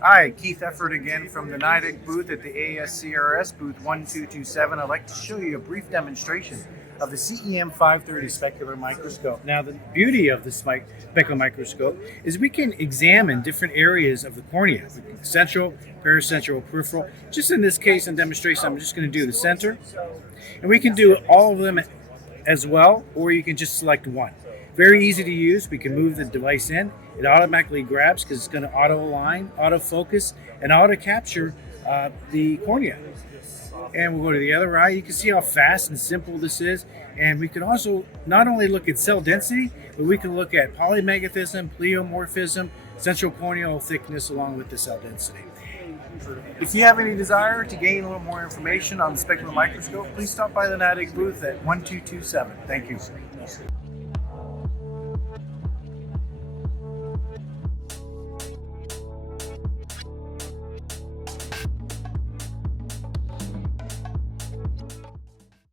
Hi, Keith Efford again from the NIDEK booth at the ASCRS, booth 1227. I'd like to show you a brief demonstration of the CEM-530 specular microscope. Now, the beauty of this specular microscope is we can examine different areas of the cornea, central, paracentral, peripheral. Just in this case and demonstration, I'm just going to do the center. And we can do all of them as well, or you can just select one. Very easy to use. We can move the device in. It automatically grabs because it's going to auto align, auto focus, and auto capture the cornea. And we'll go to the other eye. You can see how fast and simple this is. And we can also not only look at cell density, but we can look at polymorphism, pleomorphism, central corneal thickness, along with the cell density. If you have any desire to gain a little more information on the specular microscope, please stop by the NIDEK booth at 1227. Thank you.